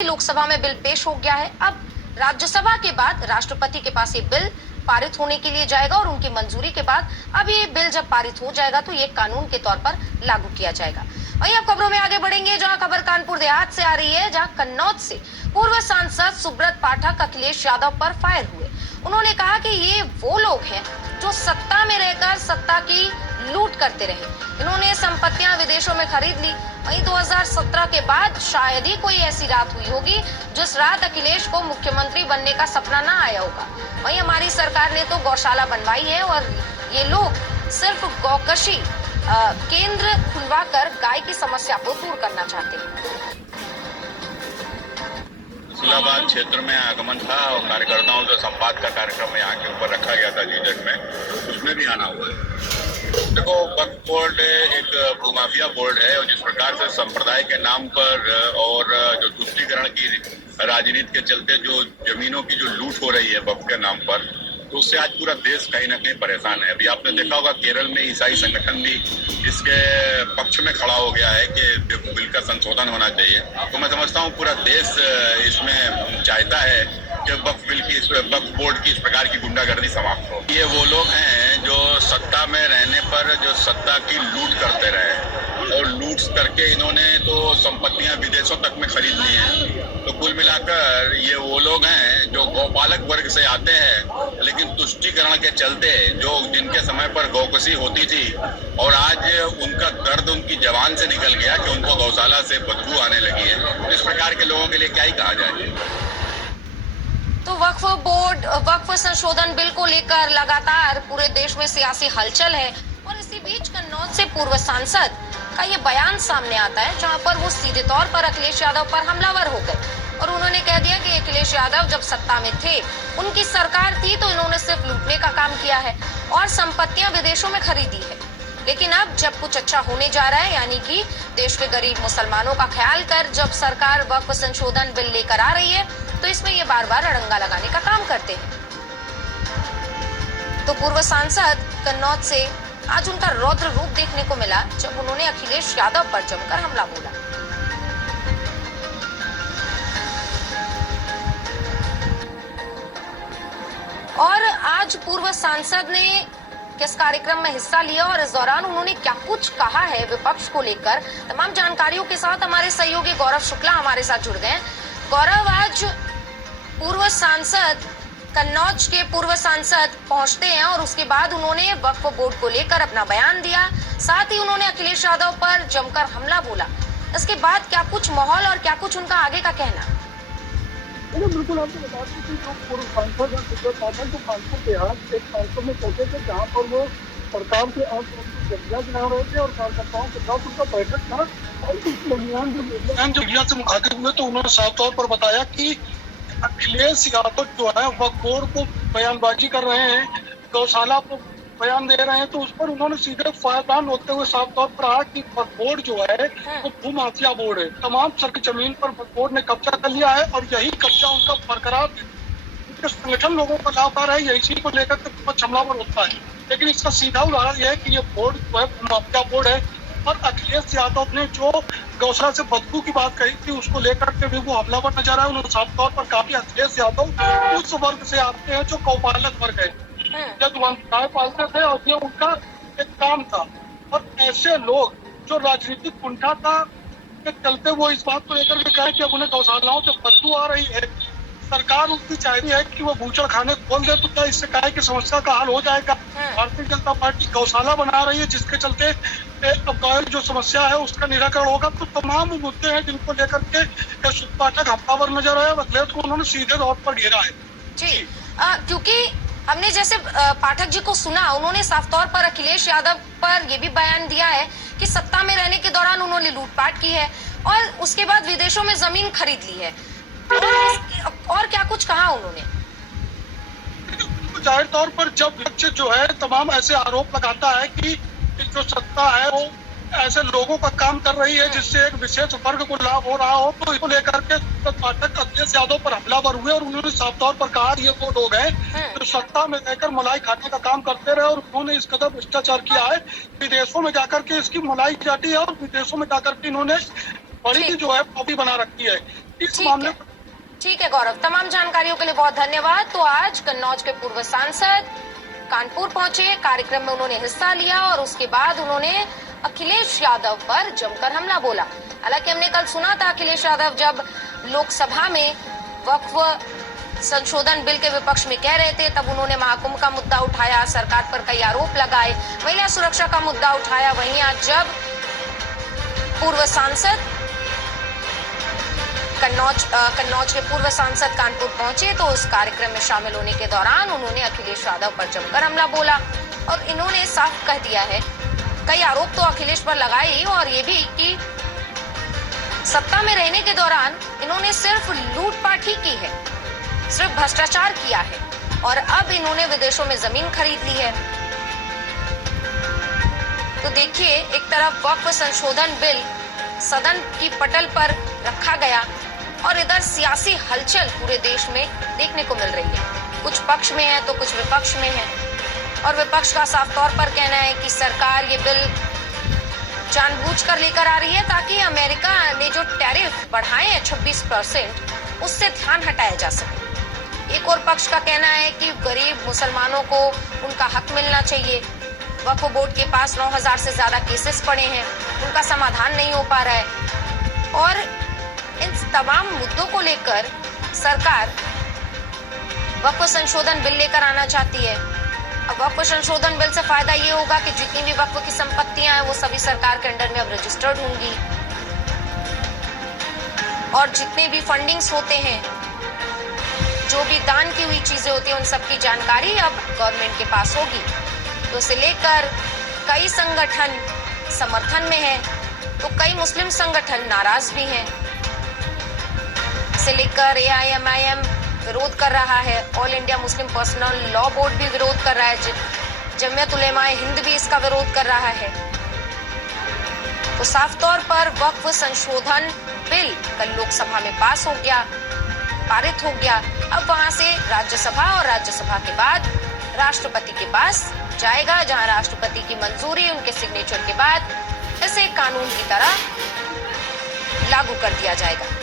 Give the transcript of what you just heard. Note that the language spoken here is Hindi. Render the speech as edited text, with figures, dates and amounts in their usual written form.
लोकसभा में बिल पेश हो गया है। अब राज्यसभा के बाद राष्ट्रपति के पास ये बिल पारित होने के लिए जाएगा और उनकी मंजूरी के बाद अब ये बिल जब पारित हो जाएगा तो ये कानून के तौर पर लागू किया जाएगा। वहीं अब खबरों में आगे बढ़ेंगे, जहां खबर कानपुर देहात से आ रही है, जहां कन्नौज से पूर्व सांसद सुब्रत पाठक अखिलेश यादव पर फायर हुए। उन्होंने कहा कि ये वो लोग हैं जो सत्ता में रहकर सत्ता की लूट करते रहे। इन्होंने संपत्तियां विदेशों में खरीद ली। वहीं 2017 के बाद शायद ही कोई ऐसी रात हुई होगी जिस रात अखिलेश को मुख्यमंत्री बनने का सपना ना आया होगा। वहीं हमारी सरकार ने तो गौशाला बनवाई है और ये लोग सिर्फ गौकशी केंद्र खुलवाकर गाय की समस्या को दूर करना चाहते हैं। इस्लामाबाद क्षेत्र में आगमन था और कार्यकर्ताओं से संवाद का कार्यक्रम यहाँ के ऊपर रखा गया था जीजक में, उसमें भी आना हुआ है। देखो, वक्फ बोर्ड एक भूमाफिया बोर्ड है और जिस प्रकार से संप्रदाय के नाम पर और जो तुष्टीकरण की राजनीति के चलते जो जमीनों की जो लूट हो रही है वक्फ के नाम पर, तो उससे आज पूरा देश कहीं ना कहीं परेशान है। अभी आपने देखा होगा केरल में ईसाई संगठन भी इसके पक्ष में खड़ा हो गया है कि बिल का संशोधन होना चाहिए। तो मैं समझता हूँ पूरा देश इसमें चाहता है कि वक्फ बोर्ड की इस प्रकार की गुंडागर्दी समाप्त हो। ये वो लोग हैं जो सत्ता में रहने पर जो सत्ता की लूट करते रहे और लूट करके इन्होंने तो संपत्तियां विदेशों तक में खरीद ली हैं। तो कुल मिलाकर ये वो लोग हैं जो गौपालक वर्ग से आते हैं, लेकिन तुष्टीकरण के चलते जो जिनके समय पर गौकशी होती थी और आज उनका दर्द उनकी जबान से निकल गया कि उनको गौशाला से बदबू आने लगी है। इस प्रकार के लोगों के लिए क्या ही कहा जाए। तो वक्फ बोर्ड वक्फ संशोधन बिल को लेकर लगातार पूरे देश में सियासी हलचल है और इसी बीच कन्नौज से पूर्व सांसद का ये बयान सामने आता है, जहां पर वो सीधे तौर पर अखिलेश यादव पर हमलावर हो गए और उन्होंने कह दिया कि अखिलेश यादव जब सत्ता में थे, उनकी सरकार थी तो इन्होंने सिर्फ लूटने का काम किया है और संपत्तियां विदेशों में खरीदी है। लेकिन अब जब कुछ अच्छा होने जा रहा है, यानी कि देश के गरीब मुसलमानों का ख्याल कर जब सरकार वक्फ संशोधन बिल लेकर आ रही है, तो इसमें ये बार बार अड़ंगा लगाने का काम करते हैं। तो पूर्व सांसद कन्नौज से आज उनका रौद्र रूप देखने को मिला जब उन्होंने अखिलेश यादव पर जमकर हमला बोला। और आज पूर्व सांसद ने किस कार्यक्रम में हिस्सा लिया और इस दौरान उन्होंने क्या कुछ कहा है विपक्ष को लेकर, तमाम जानकारियों के साथ हमारे सहयोगी गौरव शुक्ला हमारे साथ जुड़ गए। गौरव, आज पूर्व सांसद कन्नौज के पूर्व सांसद पहुंचते हैं और उसके बाद उन्होंने वक्फ बोर्ड को लेकर अपना बयान दिया, साथ ही उन्होंने अखिलेश यादव पर जमकर हमला बोला। इसके बाद क्या कुछ माहौल और क्या कुछ उनका आगे का कहना? बिल्कुल, आपको बता दें कि जो पूर्व सांसद है सुब्रत पाठक, जो कानपुर देहात एक सांसद में पहुंचे थे, जहाँ पर वो सरकार के जजिया गिरा रहे थे और कार्यकर्ताओं के साथ उनका बैठक था। और इस दरमियान जो मीडिया से मुखातिब हुए तो उन्होंने साफ तौर पर बताया कि अखिलेश यादव जो है वक्फ बोर्ड को बयानबाजी कर रहे हैं, गौशाला को बयान दे रहे हैं, तो उस पर उन्होंने सीधे फायरदान होते हुए साफ तौर पर कहा कि वक्फ बोर्ड जो है वो भूमाफिया बोर्ड है। तमाम सरकारी जमीन पर वक्फ बोर्ड ने कब्जा कर लिया है और यही कब्जा उनका बरकरार है। उनके संगठन लोगों को लाभ आ रहा है, इसी को लेकर के बहुत हमलावर होता है। लेकिन इसका सीधा उदाहरण यह है कि ये बोर्ड जो है भूमाफिया बोर्ड है। और अखिलेश यादव ने जो गौशाला से बदबू की बात कही थी, उसको लेकर के भी वो हमलावर नजर आया। उन्होंने साफ तौर पर कहा कि अखिलेश यादव उस वर्ग से आते हैं जो गौपालक वर्ग है, जब गाय पालते थे और ये उनका एक काम था। और ऐसे लोग जो राजनीतिक कुंठाता के चलते वो इस बात को लेकर के कहे कि अब उन्हें गौशालाओं से बदबू आ रही है, सरकार उनकी चाहती है कि वो बूचड़ खाने खोल दे, तो क्या इससे गाय की समस्या का हल हो जाएगा? भारतीय जनता पार्टी गौशाला बना रही है जिसके चलते अब गाय जो समस्या है उसका निराकरण होगा। तो तमाम मुद्दे हैं जिनको लेकर के पाठक हमलावर नजर आया। अखिलेश को उन्होंने सीधे तौर पर घेरा है जी, क्योंकि हमने जैसे पाठक जी को सुना, उन्होंने साफ तौर पर अखिलेश यादव पर यह भी बयान दिया है कि सत्ता में रहने के दौरान उन्होंने लूटपाट की है और उसके बाद विदेशों में जमीन खरीद ली है। और क्या कुछ कहा उन्होंने? जाहिर तौर पर जब विपक्ष जो है तमाम ऐसे आरोप लगाता है कि जो सत्ता है वो ऐसे लोगों का काम कर रही है जिससे एक विशेष वर्ग को लाभ हो रहा हो, तो इसको लेकर के पाठक अखिलेश यादव पर हमलावर हुए और उन्होंने साफ तौर पर कहा ये वो लोग हैं जो सत्ता में रहकर मलाई खाने का काम करते रहे और उन्होंने इस कदर भ्रष्टाचार किया है, विदेशों में जाकर के इसकी मलाई चाटी है और विदेशों में जाकर के इन्होंने परिधि जो है वो भी बना रखी है इस ठीक मामले है, ठीक है गौरव, तमाम जानकारियों के लिए बहुत धन्यवाद। तो आज कन्नौज के पूर्व सांसद कानपुर पहुंचे, कार्यक्रम में उन्होंने हिस्सा लिया और उसके बाद उन्होंने अखिलेश यादव पर जमकर हमला बोला। हालांकि हमने कल सुना था अखिलेश यादव जब लोकसभा में वक्फ संशोधन बिल के विपक्ष में कह रहे थे, तब उन्होंने महाकुंभ का मुद्दा उठाया, सरकार पर कई आरोप लगाए, महिला सुरक्षा का मुद्दा उठाया। वहीं आज जब पूर्व सांसद कन्नौज के पूर्व सांसद कानपुर पहुंचे तो उस कार्यक्रम में शामिल होने के दौरान उन्होंने अखिलेश यादव पर जमकर हमला बोला और इन्होंने साफ कह दिया है, कई आरोप तो अखिलेश पर लगाए ही और ये भी कि सत्ता में रहने के दौरान इन्होंने सिर्फ लूटपाट ही की है, सिर्फ भ्रष्टाचार किया है और अब इन्होंने विदेशों में जमीन खरीद ली है। तो देखिए, एक तरफ वक्फ संशोधन बिल सदन की पटल पर रखा गया और इधर सियासी हलचल पूरे देश में देखने को मिल रही है। कुछ पक्ष में है तो कुछ विपक्ष में है और विपक्ष का साफ तौर पर कहना है कि सरकार ये बिल जानबूझकर लेकर आ रही है ताकि अमेरिका ने जो टैरिफ बढ़ाए हैं 26%, उससे ध्यान हटाया जा सके। एक और पक्ष का कहना है कि गरीब मुसलमानों को उनका हक मिलना चाहिए। वक्फ बोर्ड के पास 9,000 से ज्यादा केसेस पड़े हैं, उनका समाधान नहीं हो पा रहा है और इन तमाम मुद्दों को लेकर सरकार वक्फ संशोधन बिल लेकर आना चाहती है। अब वक्फ संशोधन बिल से फायदा ये होगा कि जितनी भी वक्फ की संपत्तियां हैं वो सभी सरकार के अंडर में अब रजिस्टर्ड होंगी और जितने भी फंडिंग्स होते हैं, जो भी दान की हुई चीजें होती हैं, उन सब की जानकारी अब गवर्नमेंट के पास होगी। तो इसे लेकर कई संगठन समर्थन में हैं, तो कई मुस्लिम संगठन नाराज भी हैं। इसे लेकर AIMIM विरोध कर रहा है, all India Muslim personal law board भी विरोध कर रहा है, जमियत उलेमाए हिंद भी इसका विरोध कर रहा है। तो साफ तौर पर वक्फ संशोधन बिल कल लोकसभा में पास हो गया, पारित हो गया। अब वहां से राज्यसभा और राज्यसभा के बाद राष्ट्रपति के पास जाएगा, जहां राष्ट्रपति की मंजूरी, उनके सिग्नेचर के बाद इसे कानून की तरह लागू कर दिया जाएगा।